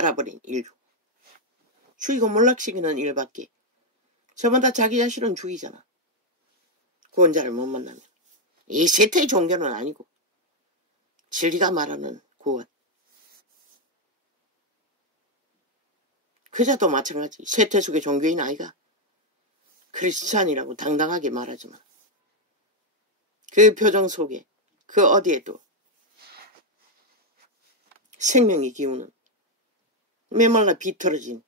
팔아버린 인류. 죽이고 몰락시키는 일밖에. 저마다 자기 자신은 죽이잖아. 구원자를 못 만나면. 이 세태의 종교는 아니고 진리가 말하는 구원. 그자도 마찬가지. 세태 속의 종교인 아이가 크리스찬이라고 당당하게 말하지만 그 표정 속에 그 어디에도 생명이 기우는 메말라 비틀어진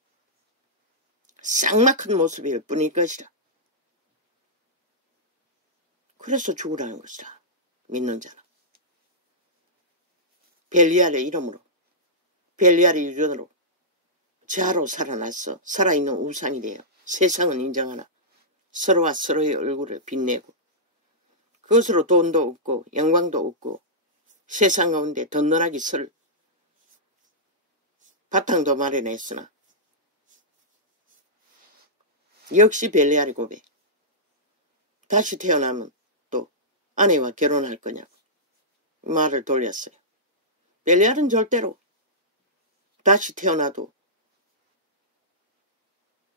쌍막한 모습일 뿐일 것이라. 그래서 죽으라는 것이라. 믿는 자는. 벨리알의 이름으로 벨리알의 유전으로 자로 살아났어. 살아있는 우상이 되어 세상은 인정하나 서로와 서로의 얼굴을 빛내고 그것으로 돈도 얻고 영광도 얻고 세상 가운데 든든하게 설 바탕도 마련했으나 역시 벨리알의 고백. 다시 태어나면 또 아내와 결혼할 거냐고 말을 돌렸어요. 벨리알은 절대로 다시 태어나도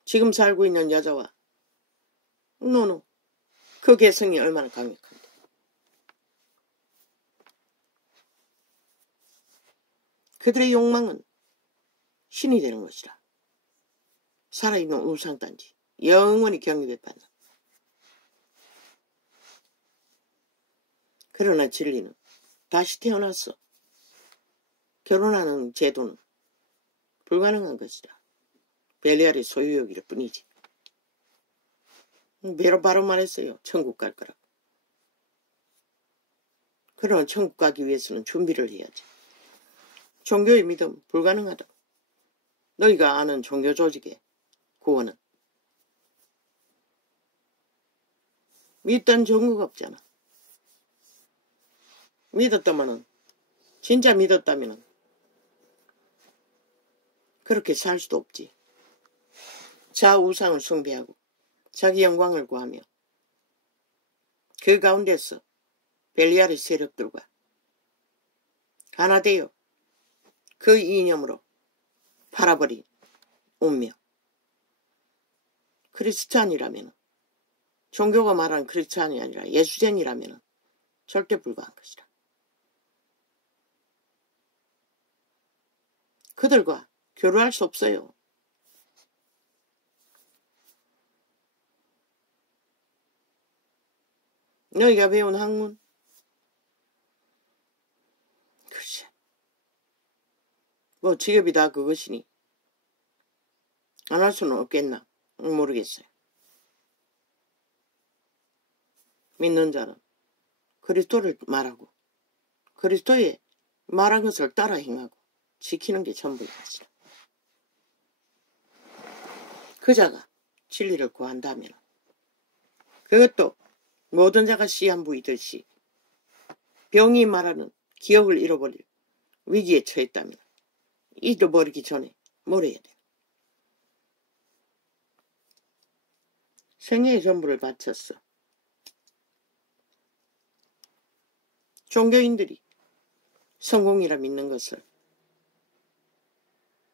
지금 살고 있는 여자와 노노 그 개성이 얼마나 강력한데. 그들의 욕망은 신이 되는 것이라. 살아있는 우상단지 영원히 경배받는. 그러나 진리는 다시 태어났어. 결혼하는 제도는 불가능한 것이라. 벨리알의 소유욕일 뿐이지. 바로 말했어요. 천국 갈 거라고. 그러나 천국 가기 위해서는 준비를 해야지. 종교의 믿음 불가능하다. 너희가 아는 종교 조직의 구원은 믿던 종교가 없잖아. 믿었다면은 진짜 믿었다면은 그렇게 살 수도 없지. 자 우상을 숭배하고 자기 영광을 구하며 그 가운데서 벨리알의 세력들과 하나 되어 그 이념으로 팔아버린 운명. 크리스찬이라면 종교가 말하는 크리스찬이 아니라 예수쟁이라면 절대 불가한 것이다. 그들과 교류할 수 없어요. 너희가 배운 학문? 글쎄. 뭐 직업이 다 그것이니 안 할 수는 없겠나? 모르겠어요. 믿는 자는 그리스도를 말하고 그리스도의 말한 것을 따라 행하고 지키는 게 전부인 것이다. 그자가 진리를 구한다면 그것도 모든 자가 시한부이듯이 병이 말하는 기억을 잃어버릴 위기에 처했다면 잊어버리기 전에 뭘 해야 돼? 생애의 전부를 바쳤어. 종교인들이 성공이라 믿는 것을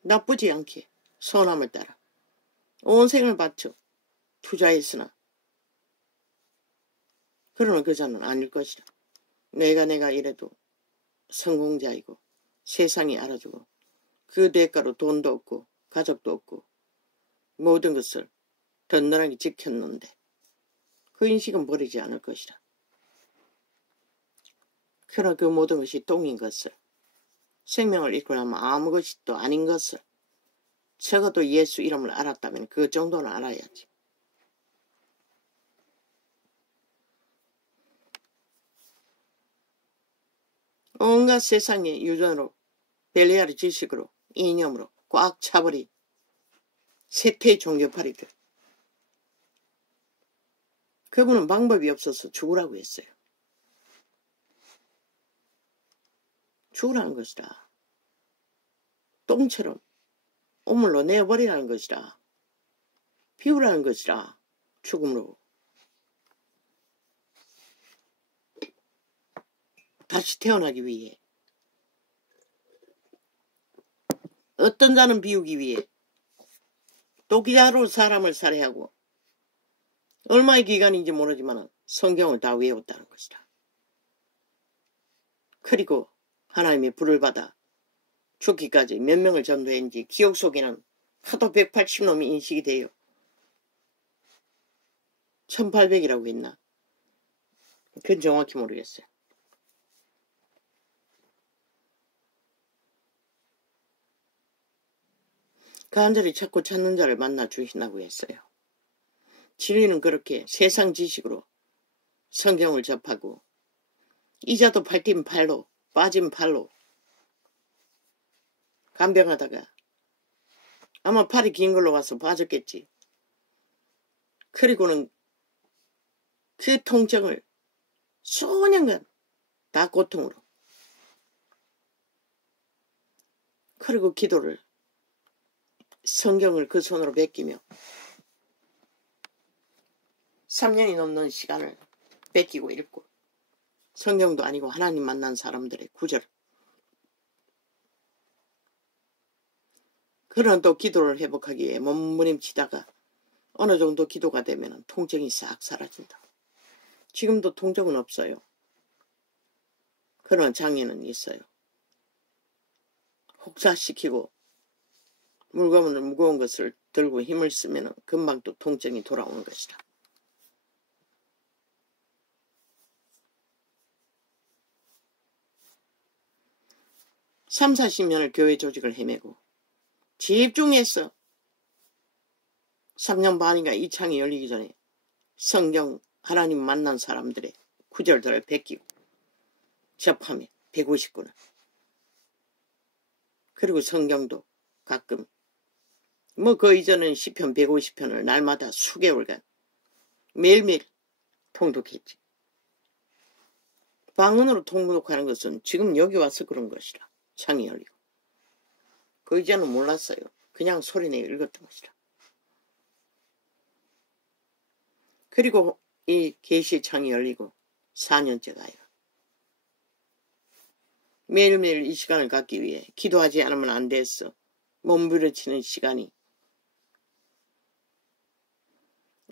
나쁘지 않게 선함을 따라 온 생을 바쳐 투자했으나 그러나 그자는 아닐 것이라. 내가 이래도 성공자이고 세상이 알아주고 그 대가로 돈도 없고 가족도 없고 모든 것을 든든하게 지켰는데 그 인식은 버리지 않을 것이라. 그러나 그 모든 것이 똥인 것을 생명을 잃고 나면 아무 것이 또 아닌 것을 적어도 예수 이름을 알았다면 그 정도는 알아야지. 온갖 세상의 유전으로 벨리알의 지식으로 이념으로 꽉 차버린 세태의 종교파리들. 그분은 방법이 없어서 죽으라고 했어요. 죽으라는 것이라. 똥처럼 오물로 내어버리라는 것이라. 비우라는 것이라. 죽음으로. 다시 태어나기 위해 어떤 자는 비우기 위해 도끼자루 사람을 살해하고 얼마의 기간인지 모르지만 성경을 다 외웠다는 것이다. 그리고 하나님의 불을 받아 죽기까지 몇 명을 전도했는지 기억 속에는 하도 180놈이 인식이 돼요. 1800이라고 했나? 그건 정확히 모르겠어요. 간절히 찾고 찾는 자를 만나 주신다고 했어요. 진리는 그렇게 세상 지식으로 성경을 접하고 이자도 팔린 팔로 빠진 팔로 간병하다가 아마 팔이 긴 걸로 와서 빠졌겠지. 그리고는 그 통증을 수년간 다 고통으로 그리고 기도를 성경을 그 손으로 베끼며 3년이 넘는 시간을 베끼고 읽고 성경도 아니고 하나님 만난 사람들의 구절 그런 또 기도를 회복하기 위해 몸부림치다가 어느 정도 기도가 되면 통증이 싹 사라진다. 지금도 통증은 없어요. 그런 장애는 있어요. 혹사시키고 무거운 것을 들고 힘을 쓰면 금방 또 통증이 돌아오는 것이다. (30~40년을) 교회 조직을 헤매고 집중해서 3년 반인가 이 창이 열리기 전에 성경 하나님 만난 사람들의 구절들을 베끼고 접하며 150권을 그리고 성경도 가끔 그 이전은 시편 150편을 날마다 수개월간 매일매일 통독했지. 방언으로 통독하는 것은 지금 여기 와서 그런 것이라. 창이 열리고. 그 이전은 몰랐어요. 그냥 소리내 읽었던 것이라. 그리고 이 계시의 창이 열리고 4년째 가요. 매일매일 이 시간을 갖기 위해 기도하지 않으면 안 됐어. 몸부림치는 시간이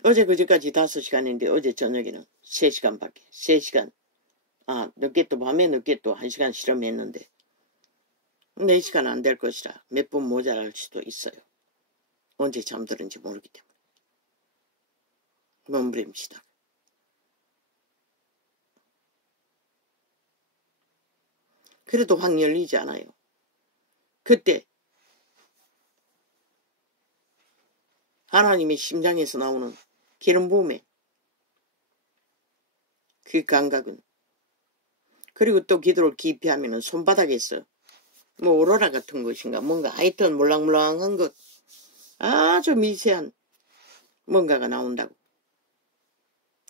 어제 그제까지 5시간인데 어제 저녁에는 3시간밖에 3시간 늦게 또 밤에 늦게 또 1시간 실험했는데 4시간 안 될 것이라 몇 분 모자랄 수도 있어요. 언제 잠들은지 모르기 때문에 몸부림치다. 그래도 확 열리지 않아요. 그때 하나님의 심장에서 나오는 기름 부음의 그 감각은 그리고 또 기도를 깊이 하면 손바닥에서 오로라 같은 것인가 뭔가 하여튼 몰랑몰랑한 것 아주 미세한 뭔가가 나온다고.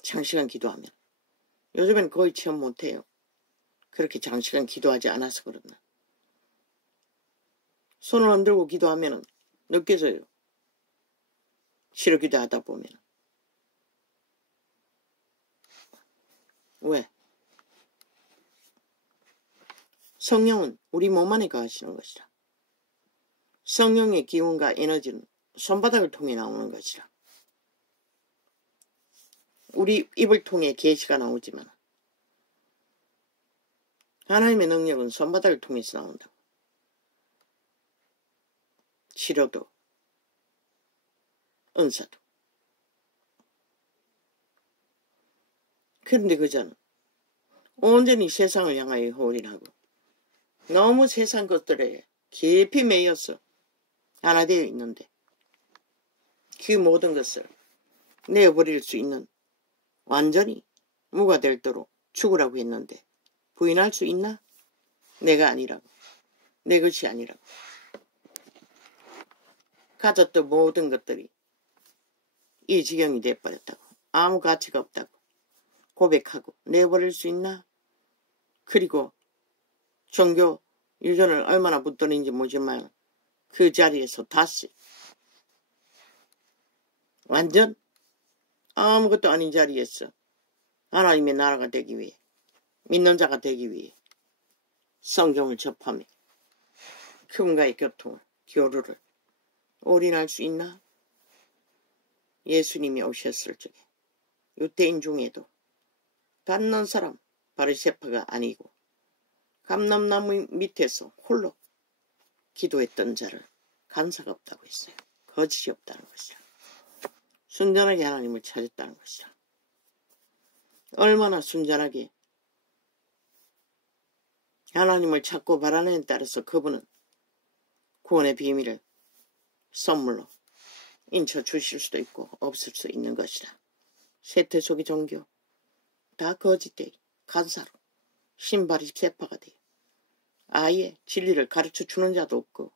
장시간 기도하면. 요즘엔 거의 체험 못해요. 그렇게 장시간 기도하지 않아서 그렇나. 손을 흔들고 기도하면 느껴져요. 싫어 기도하다 보면. 왜? 성령은 우리 몸 안에 거하시는 것이라. 성령의 기운과 에너지는 손바닥을 통해 나오는 것이라. 우리 입을 통해 계시가 나오지만 하나님의 능력은 손바닥을 통해서 나온다고. 치료도 은사도. 그런데 그자는 온전히 세상을 향하여 홀인하고 너무 세상 것들에 깊이 매여서 하나 되어 있는데 그 모든 것을 내어버릴 수 있는 완전히 무가 될도록 죽으라고 했는데 부인할 수 있나? 내가 아니라고. 내 것이 아니라고. 가졌던 모든 것들이 이 지경이 돼버렸다고. 아무 가치가 없다고 고백하고 내버릴 수 있나? 그리고 종교 유전을 얼마나 붙들는지 모르지만 그 자리에서 다시 완전 아무것도 아닌 자리에서 하나님의 나라가 되기 위해 믿는 자가 되기 위해 성경을 접하며 그분과의 교통을 교류를 올인할 수 있나? 예수님이 오셨을 적에 유대인 중에도 닿는 사람 바리새파가 아니고 감람나무 밑에서 홀로 기도했던 자를 간사가 없다고 했어요. 거짓이 없다는 것이라. 순전하게 하나님을 찾았다는 것이라. 얼마나 순전하게 하나님을 찾고 바라는 데 따라서 그분은 구원의 비밀을 선물로 인쳐 주실 수도 있고 없을 수 있는 것이라. 세태 속의 종교 다 거짓되이 간사로 신바리새파가 돼요. 아예 진리를 가르쳐 주는 자도 없고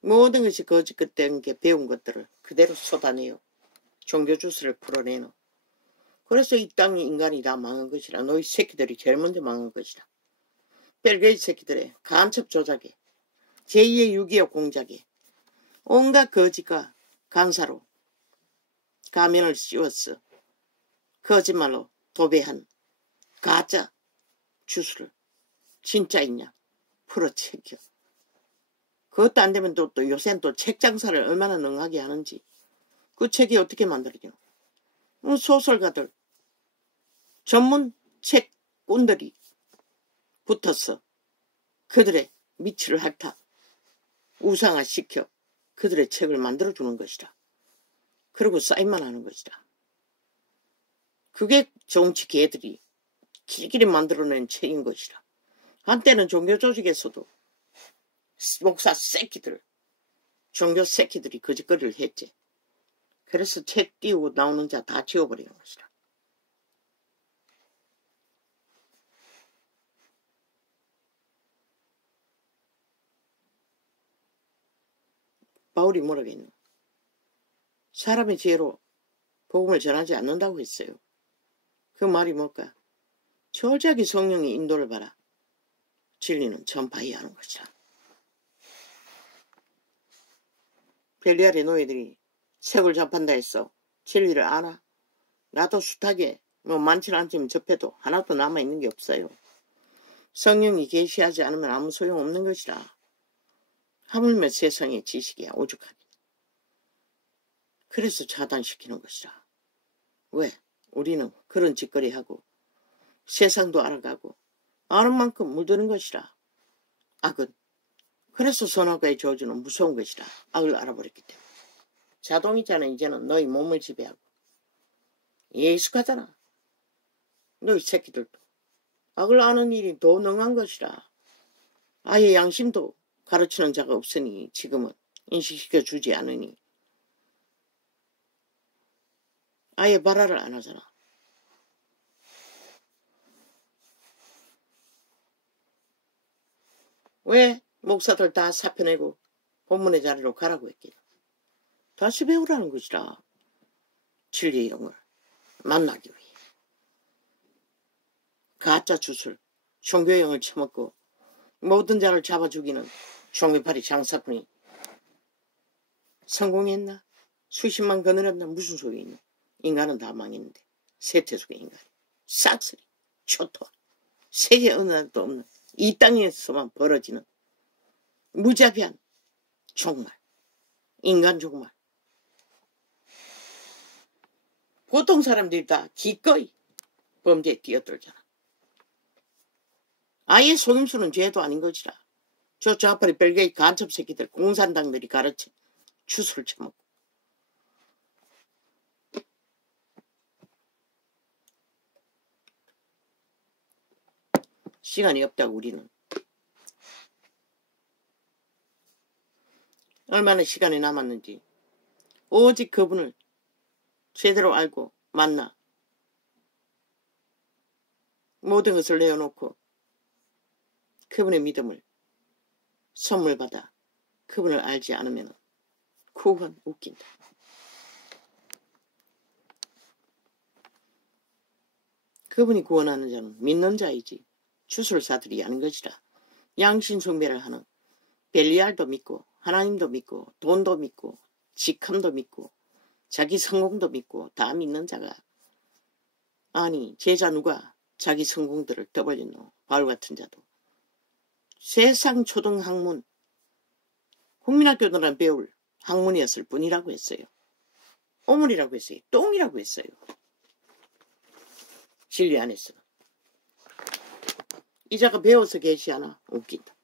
모든 것이 거짓 같은 게 배운 것들을 그대로 쏟아내요. 종교 주스를 풀어내는. 그래서 이 땅의 인간이 다 망한 것이라. 너희 새끼들이 제일 먼저 망한 것이라. 벨게이츠 새끼들의 간첩 조작에 제2의 6.25 공작에 온갖 거짓과 간사로 가면을 씌웠어. 거짓말로 도배한 가짜 주술을 진짜 있냐 풀어채겨. 그것도 안 되면 또 요새는 또 책 장사를 얼마나 능하게 하는지. 그 책이 어떻게 만들어지노? 소설가들 전문 책꾼들이 붙어서 그들의 미치를 핥아 우상화시켜 그들의 책을 만들어주는 것이라. 그리고 사인만 하는 것이라. 그게 정치 개들이 길길이 만들어낸 책인 것이라. 한때는 종교 조직에서도 목사 새끼들, 종교 새끼들이 거짓거리를 했지. 그래서 책 띄우고 나오는 자 다 지워버리는 것이라. 바울이 뭐라고 했노? 사람의 지혜로 복음을 전하지 않는다고 했어요. 그 말이 뭘까? 철저하게 성령의 인도를 받아 진리는 전파해야 하는 것이라. 벨리알의 노예들이 색을 접한다 했어. 진리를 아나? 나도 숱하게 많지는 않지만 접해도 하나도 남아있는 게 없어요. 성령이 계시하지 않으면 아무 소용없는 것이라. 하물며 세상의 지식이야 오죽하니. 그래서 차단시키는 것이라. 왜? 우리는 그런 짓거리하고 세상도 알아가고 아는 만큼 물드는 것이라. 악은. 그래서 선악과의 저주는 무서운 것이라. 악을 알아버렸기 때문에. 자동이잖아. 이제는 너희 몸을 지배하고. 예숙하잖아. 너희 새끼들도. 악을 아는 일이 더 능한 것이라. 아예 양심도 가르치는 자가 없으니 지금은 인식시켜 주지 않으니 아예 발화를 안 하잖아. 왜 목사들 다 사표내고 본문의 자리로 가라고 했기냐. 다시 배우라는 것이라. 진리의 영을 만나기 위해. 가짜 주술, 종교의 영을 처먹고 모든 자를 잡아 죽이는 종교파리 장사꾼이 성공했나? 수십만 거느렸나? 무슨 소리 있나? 인간은 다 망했는데. 세태 속의 인간이. 싹쓸이, 초토화. 세계 어느 나라도 없는 이 땅에서만 벌어지는 무자비한 종말. 인간 종말. 보통 사람들이 다 기꺼이 범죄에 뛰어들잖아. 아예 속임수는 죄도 아닌 것이라. 저 좌파리 벨기에 간첩 새끼들 공산당들이 가르친 주술을 처먹고. 시간이 없다고 우리는. 얼마나 시간이 남았는지 오직 그분을 제대로 알고 만나 모든 것을 내어놓고 그분의 믿음을 선물 받아 그분을 알지 않으면 구원 웃긴다. 그분이 구원하는 자는 믿는 자이지 주술사들이 아닌 것이라. 양신 숭배를 하는 벨리알도 믿고 하나님도 믿고 돈도 믿고 직함도 믿고 자기 성공도 믿고 다 믿는 자가. 아니 제자 누가 자기 성공들을 떠벌리노. 바울 같은 자도 세상 초등학문 국민학교들은 배울 학문이었을 뿐이라고 했어요. 오물이라고 했어요. 똥이라고 했어요. 진리 안에서. 이자가 배워서 계시하나? 웃긴다.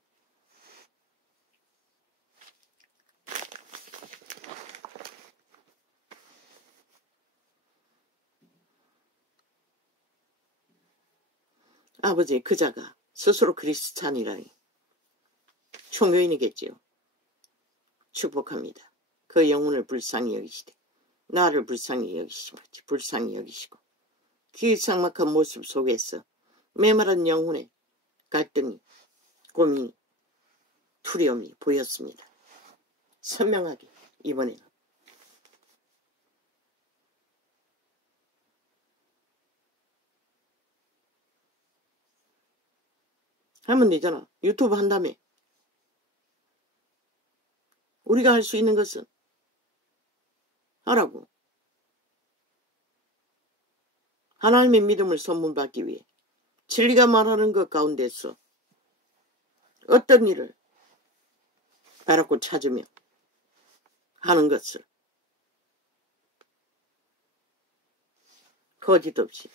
아버지 그자가 스스로 그리스찬이라니 총교인이겠지요. 축복합니다. 그 영혼을 불쌍히 여기시되 나를 불쌍히 여기시고 불쌍히 여기시고 기상막한 모습 속에서 메마른 영혼의 갈등이 고민이 두려움이 보였습니다. 선명하게 이번에는 하면 되잖아. 유튜브 한다며. 우리가 할 수 있는 것은 하라고. 하나님의 믿음을 선문받기 위해 진리가 말하는 것 가운데서 어떤 일을 바라고 찾으며 하는 것을 거짓 없이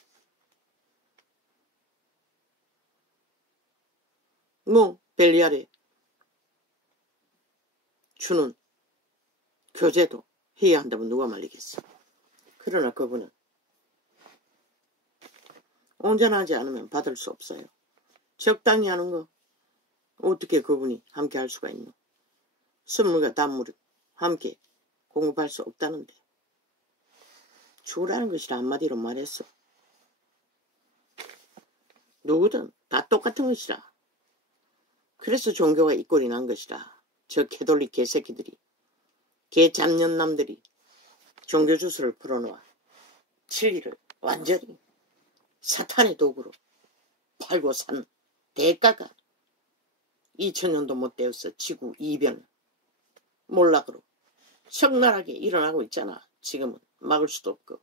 벨리알에 주는 교제도 해야 한다면 누가 말리겠어. 그러나 그분은 온전하지 않으면 받을 수 없어요. 적당히 하는 거 어떻게 그분이 함께 할 수가 있노. 선물과 단물을 함께 공급할 수 없다는데 주라는 것이라 한마디로 말했어. 누구든 다 똑같은 것이라. 그래서 종교가 이 꼴이 난 것이라. 저 캐톨릭 개새끼들이 개잡년남들이 종교 주스를 풀어놓아 진리를 완전히 사탄의 도구로 팔고 산 대가가 2000년도 못 되어서 지구 이변 몰락으로 적나라하게 일어나고 있잖아. 지금은 막을 수도 없고.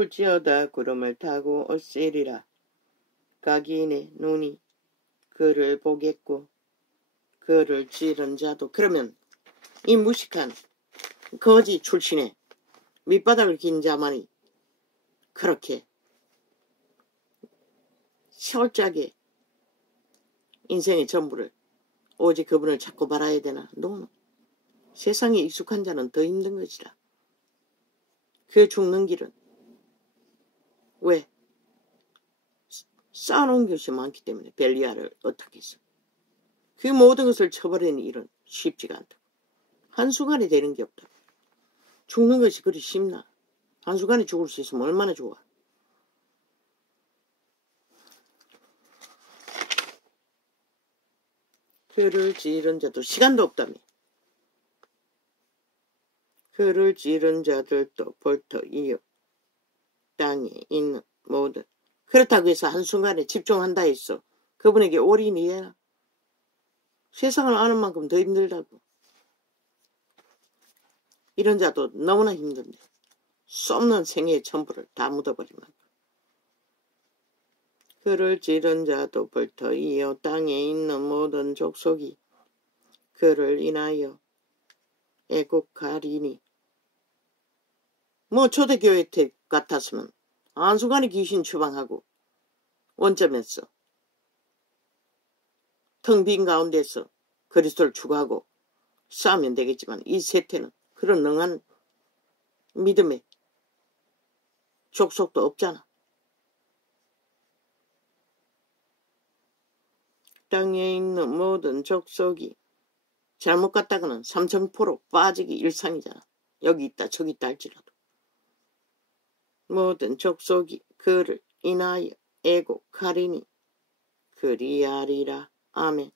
불지어다 구름을 타고 올시리라. 각인의 눈이 그를 보겠고 그를 찌른 자도. 그러면 이 무식한 거지 출신의 밑바닥을 긴 자만이 그렇게 철저하게 인생의 전부를 오직 그분을 찾고 바라야 되나? 노노. 세상에 익숙한 자는 더 힘든 것이라. 그 죽는 길은 왜? 쌓아놓은 것이 많기 때문에 벨리알을 어떻게 했어? 그 모든 것을 쳐버리는 일은 쉽지가 않다. 한순간에 되는 게 없다. 죽는 것이 그리 쉽나? 한순간에 죽을 수 있으면 얼마나 좋아. 그를 찌른 자도 시간도 없다며. 그를 찌른 자들도 벌터 이어 땅에 있는 모든. 그렇다고 해서 한순간에 집중한다 했어. 그분에게 올인이 해라. 세상을 아는 만큼 더 힘들다고. 이런 자도 너무나 힘든데 쏟는 생애의 전부를 다 묻어버리면. 그를 찌른 자도 벌터 이어 땅에 있는 모든 족속이 그를 인하여 애국하리니. 초대교회 같았으면 한순간에 귀신 추방하고 원점에서 텅 빈 가운데서 그리스도를 추구하고 싸우면 되겠지만 이 세태는 그런 능한 믿음의 족속도 없잖아. 땅에 있는 모든 족속이 잘못 갔다가는 3000% 빠지기 일상이잖아. 여기 있다 저기 있다 할지라도. 모든 족속이 그를 인하여 애곡하리니 그리하리라. 아멘.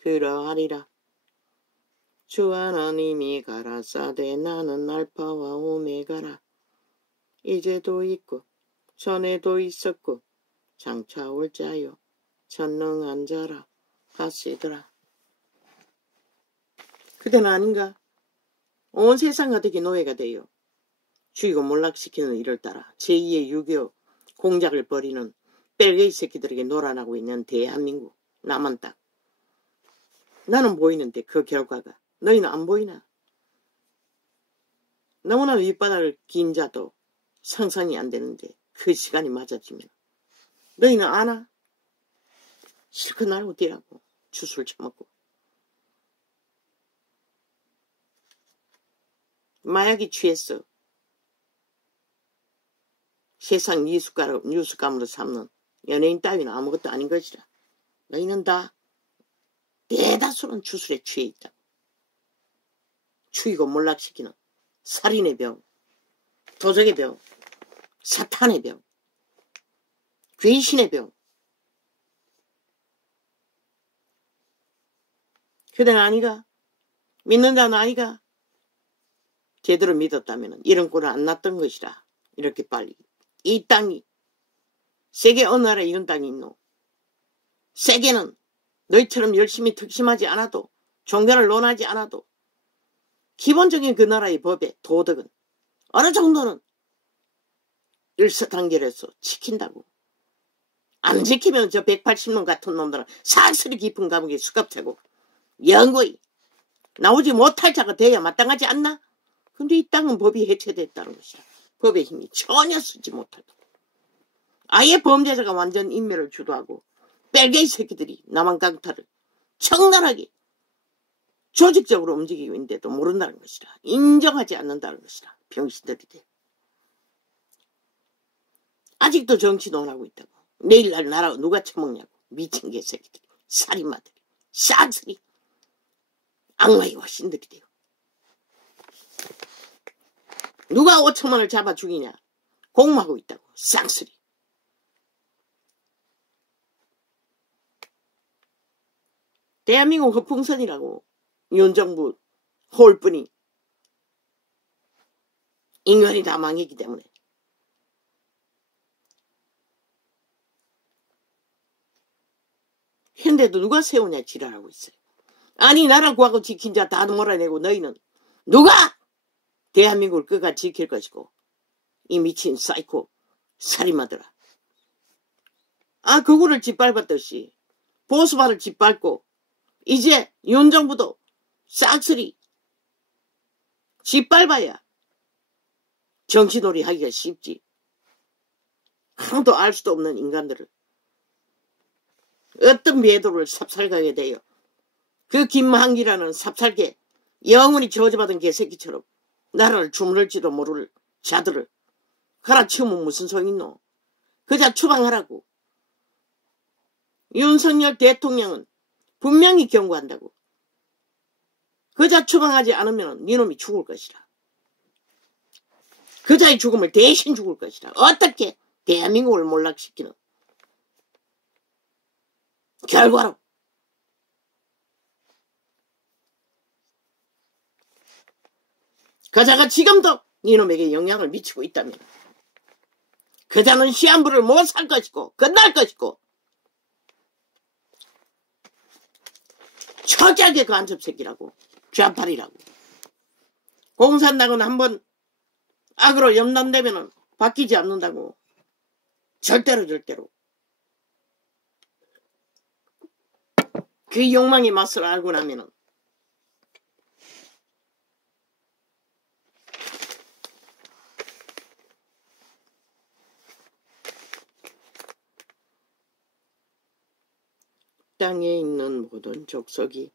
그러하리라. 주 하나님이 가라사대 나는 알파와 오메가라. 이제도 있고 전에도 있었고 장차 올 자요 전능한 자라 하시더라. 그때는 아닌가? 온 세상 어떻게 노예가 돼요. 죽이고 몰락시키는 일을 따라 제2의 6.25 공작을 벌이는 뺄개이 새끼들에게 놀아나고 있는 대한민국 남한 땅. 나는 보이는데 그 결과가 너희는 안 보이나? 너무나 윗바닥을 긴 자도 상상이 안 되는데 그 시간이 맞아지면 너희는 아나? 실컷 날고 뛰라고 주술 처먹고. 마약이 취했어. 세상 뉴스감으로 삼는 연예인 따위는 아무것도 아닌 것이라. 너희는 다 대다수는 주술에 취해 있다. 죽이고 몰락시키는 살인의 병, 도적의 병, 사탄의 병, 귀신의 병. 그대는 아니가? 믿는다는 아니가? 제대로 믿었다면 이런 꼴은 안 났던 것이라. 이렇게 빨리. 이 땅이 세계 어느 나라에 이런 땅이 있노? 세계는 너희처럼 열심히 특심하지 않아도 종교를 논하지 않아도 기본적인 그 나라의 법에 도덕은 어느 정도는 일사단결해서 지킨다고. 안 지키면 저 180년 같은 놈들은 사슬이 깊은 감옥에 수갑차고 영구히 나오지 못할 자가 돼야 마땅하지 않나? 근데 이 땅은 법이 해체됐다는 것이야. 법의 힘이 전혀 쓰지 못하고 아예 범죄자가 완전 인멸을 주도하고 뺄개이 새끼들이 남한 강탈을 청단하게 조직적으로 움직이고 있는데도 모른다는 것이라. 인정하지 않는다는 것이라. 병신들이 돼. 아직도 정치 논하고 있다고. 내일날 나라 누가 처먹냐고. 미친 개새끼들이. 살인마들이. 쌍스리. 악마의 화신들이 돼요. 누가 5천만을 잡아 죽이냐. 공모하고 있다고. 쌍스리. 대한민국 허풍선이라고. 윤정부 홀뿐이. 인간이 다 망했기 때문에. 현대도 누가 세우냐 지랄하고 있어요. 아니 나라 구하고 지킨 자 다 몰아내고 너희는 누가 대한민국을 끝까지 지킬 것이고. 이 미친 사이코 살인마들아. 아 그거를 짓밟았듯이 보수파를 짓밟고 이제 윤정부도 싹쓸이 짓밟아야 정치놀이 하기가 쉽지. 하나도 알 수도 없는 인간들을 어떤 배도를 삽살가게 돼요. 그 김한기라는 삽살개 영원히 저주받은 개새끼처럼 나라를 주무를지도 모를 자들을 갈아치우면 무슨 소용 있노. 그자 추방하라고. 윤석열 대통령은 분명히 경고한다고. 그자 추방하지 않으면 니놈이 죽을 것이라. 그자의 죽음을 대신 죽을 것이라. 어떻게 대한민국을 몰락시키는 결과로. 그자가 지금도 니놈에게 영향을 미치고 있다면 그자는 시한부를 못 살 것이고 끝날 것이고 처지하게 그 안첩새끼라고. 좌팔이라고. 공산당은 한번 악으로 염단되면 바뀌지 않는다고. 절대로. 그 욕망의 맛을 알고 나면은 땅에 있는 모든 족속이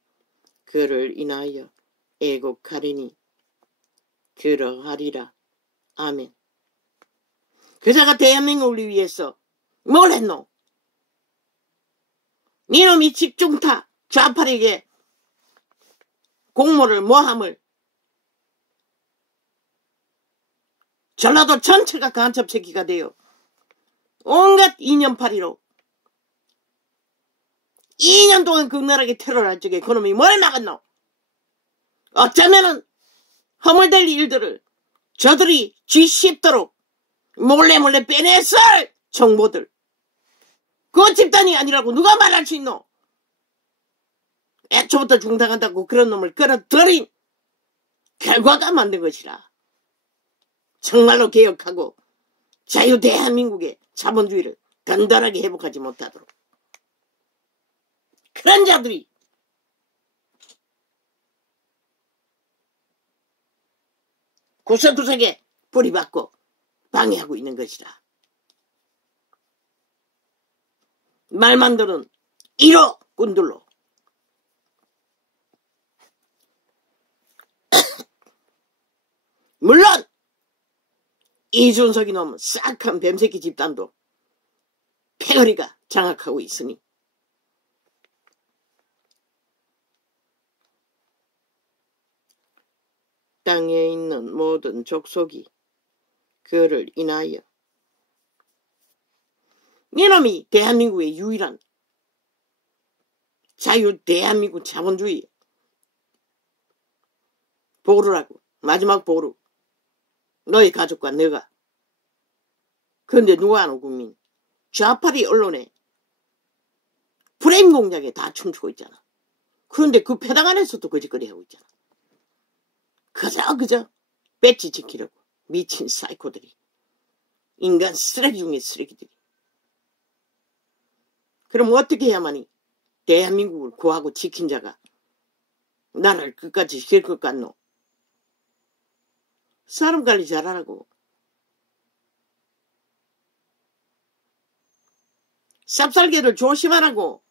그를 인하여 애곡하리니 그러하리라. 아멘. 그자가 대한민국을 위해서 뭘 했노? 니놈이 집중타 좌파에게 공모를 모함을 전라도 전체가 간첩새끼가 되어 온갖 이념파리로 2년 동안 극렬하게 테러를 할 적에 그놈이 뭘 막았노? 어쩌면은 허물될 일들을 저들이 쥐씹도록 몰래 빼냈을 정보들. 그 집단이 아니라고 누가 말할 수 있노? 애초부터 중당한다고 그런 놈을 끌어들인 결과가 만든 것이라. 정말로 개혁하고 자유 대한민국의 자본주의를 단단하게 회복하지 못하도록 그런 자들이 구석구석에 뿌리박고 방해하고 있는 것이라. 말만 들은 1호 꾼들로 물론 이준석이 놈은 싹한 뱀새끼 집단도 패거리가 장악하고 있으니 땅에 있는 모든 족속이 그를 인하여 이놈이 대한민국의 유일한 자유 대한민국 자본주의 보루라고. 마지막 보루. 너희 가족과 너가. 그런데 누가 아는 국민? 좌파리 언론에 프레임 공작에 다 춤추고 있잖아. 그런데 그 패당 안에서도 거짓거리 하고 있잖아. 그저 배치 지키려고 미친 사이코들이. 인간 쓰레기 중에 쓰레기들이. 그럼 어떻게 해야만이 대한민국을 구하고 지킨 자가 나라를 끝까지 지킬 것 같노? 사람 관리 잘하라고. 쌉쌀개를 조심하라고.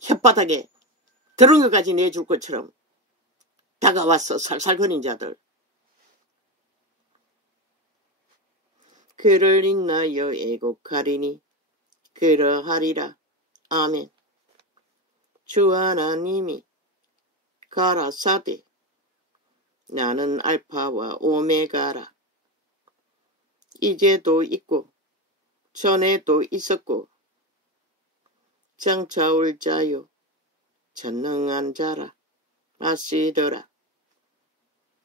혓바닥에 들은 것까지 내줄 것처럼 다가와서 살살거린 자들. 그를 인하여 애곡하리니 그러하리라. 아멘. 주 하나님이 가라사대 나는 알파와 오메가라. 이제도 있고 전에도 있었고 장차 올 자요 전능한 자라 아시더라.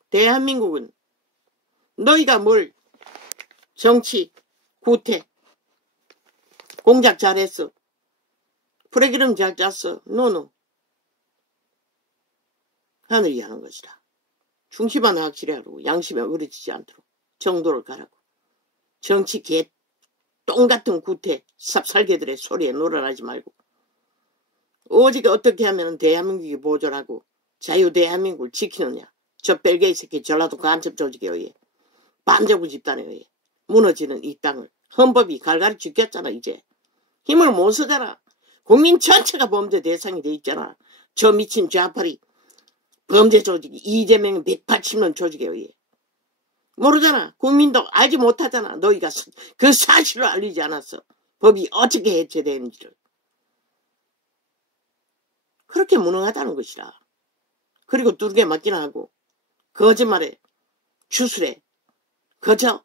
대한민국은 너희가 뭘 정치 구태 공작 잘했어. 프로그램 잘 짰어. 노노. 하늘이 하는 것이다. 중심만 확실히 하라고. 양심에 어그러지지 않도록 정도를 가라고. 정치 개 똥같은 구태 삽살개들의 소리에 놀아나지 말고 오직 어떻게 하면 대한민국이 보존하고 자유 대한민국을 지키느냐. 저 벨게이 새끼 전라도 간첩 조직에 의해 반정부 집단에 의해 무너지는 이 땅을 헌법이 갈갈이 죽였잖아. 이제 힘을 못 쓰잖아. 국민 전체가 범죄 대상이 돼 있잖아. 저 미친 좌파리 범죄 조직이 이재명 180년 조직에 의해. 모르잖아. 국민도 알지 못하잖아. 너희가 그 사실을 알리지 않았어. 법이 어떻게 해체되는지를. 그렇게 무능하다는 것이라. 그리고 두르게 맞기나 하고 거짓말에 추술에 거저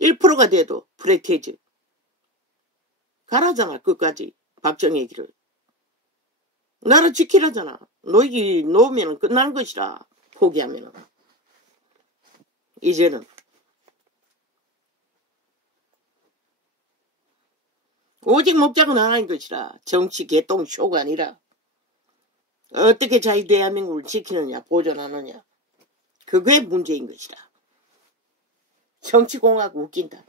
1%가 돼도 프레테이즈 가라잖아. 끝까지 박정희 길을. 나라 지키라잖아. 너희 놓으면 끝나는 것이라. 포기하면은. 이제는 오직 목적은 하나인 것이라. 정치 개똥 쇼가 아니라 어떻게 자유 대한민국을 지키느냐 보존하느냐. 그게 문제인 것이라. 정치공학 웃긴다.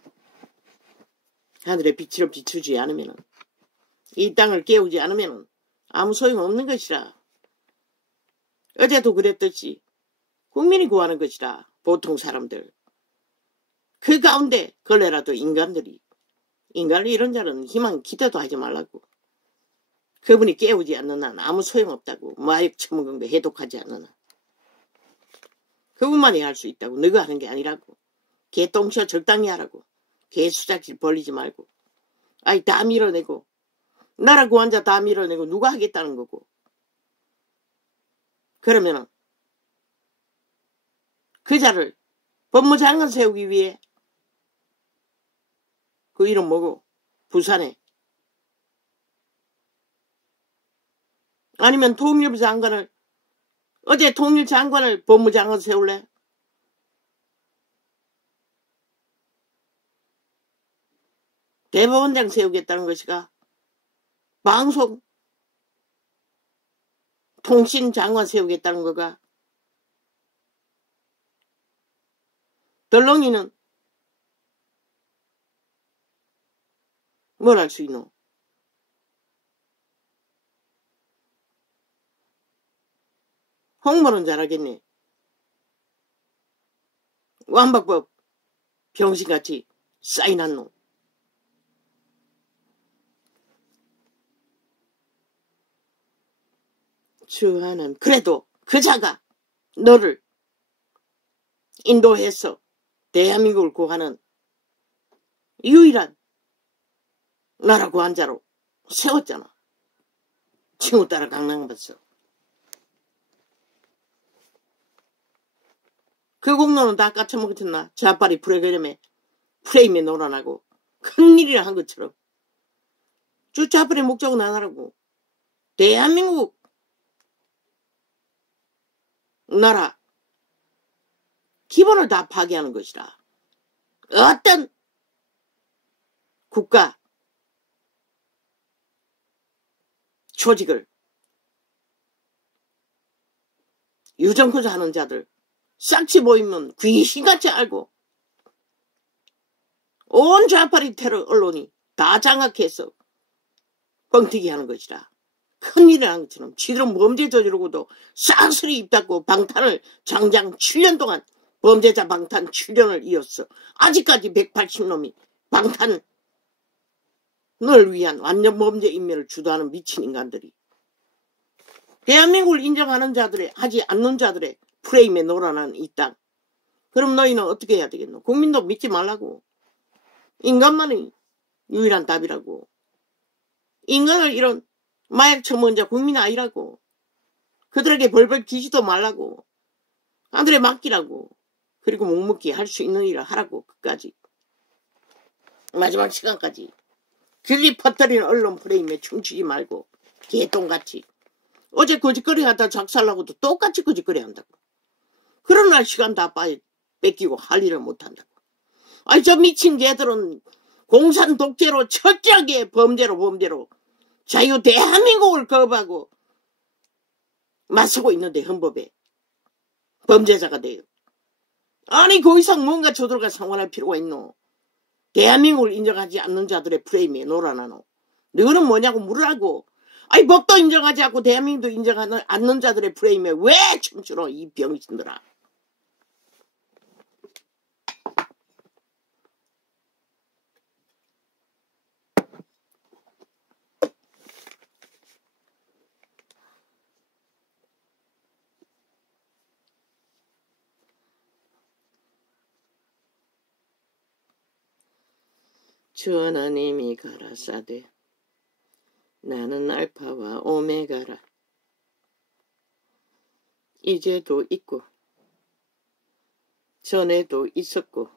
하늘에 빛으로 비추지 않으면 이 땅을 깨우지 않으면 아무 소용없는 것이라. 어제도 그랬듯이 국민이 구하는 것이라. 보통 사람들. 그 가운데 걸레라도 인간들이. 인간을 이런 자는 희망 기대도 하지 말라고. 그분이 깨우지 않는 한 아무 소용없다고. 마약 처먹은 거 해독하지 않는 한. 그분만이 할 수 있다고. 너가 하는 게 아니라고. 개똥쇼 적당히 하라고. 개수작질 벌리지 말고. 아이 다 밀어내고. 나라 구한자 다 밀어내고 누가 하겠다는 거고. 그러면은 그 자를 법무장관 세우기 위해 그 이름 뭐고 부산에 아니면 통일부 장관을 어제 통일 장관을 법무장관 세울래? 대법원장 세우겠다는 것이가 방송 통신 장관 세우겠다는 거가. 덜렁이는 뭘 할 수 있노? 홍보는 잘하겠네. 완박법 병신같이 사인한 놈. 주하는 그래도 그자가 너를 인도해서 대한민국을 구하는 유일한 나라 구한자로 세웠잖아. 친구 따라 강남봤어. 그 공로는 다 까쳐먹었나? 자빨이 프레임에 놀아나고 큰일이라 한 것처럼. 주 자빨의 목적은 하나라고. 대한민국 나라 기본을 다 파괴하는 것이라. 어떤 국가 조직을 유정코자 하는 자들 싹치 보이면 귀신같이 알고 온 좌파리 테러 언론이 다 장악해서 뻥튀기 하는 것이라. 큰일을 한 것처럼 지들은 범죄 저지르고도 싹쓸이 입 닫고 방탄을 장장 7년 동안 범죄자 방탄 7년을 이었어. 아직까지 180놈이 방탄을 위한 완전 범죄 인멸을 주도하는 미친 인간들이 대한민국을 인정하는 자들의 하지 않는 자들의 프레임에 놀아난 이 땅. 그럼 너희는 어떻게 해야 되겠노? 국민도 믿지 말라고. 인간만이 유일한 답이라고. 인간을 이런 마약 처먹은 자 국민 아니라고. 그들에게 벌벌 기지도 말라고. 하늘에 맡기라고. 그리고 묵묵히 할 수 있는 일을 하라고. 끝까지. 마지막 시간까지. 그들이 퍼뜨리는 언론 프레임에 춤추지 말고 개똥같이. 어제 거짓거리 하다 작살나고도 똑같이 거짓거리 한다고. 그러나 시간 다 뺏기고 할 일을 못한다고. 아니 저 미친 개들은 공산 독재로 철저하게 범죄로 자유 대한민국을 거부하고 맞서고 있는데 헌법에 범죄자가 돼요. 아니 그 이상 뭔가 저들과 상관할 필요가 있노? 대한민국을 인정하지 않는 자들의 프레임에 놀아나노. 너는 뭐냐고 물으라고. 아니 법도 인정하지 않고 대한민국도 인정하지 않는 자들의 프레임에 왜 춤추노 이 병신들아. 주 하나님이 가라사대 나는 알파와 오메가라. 이제도 있고 전에도 있었고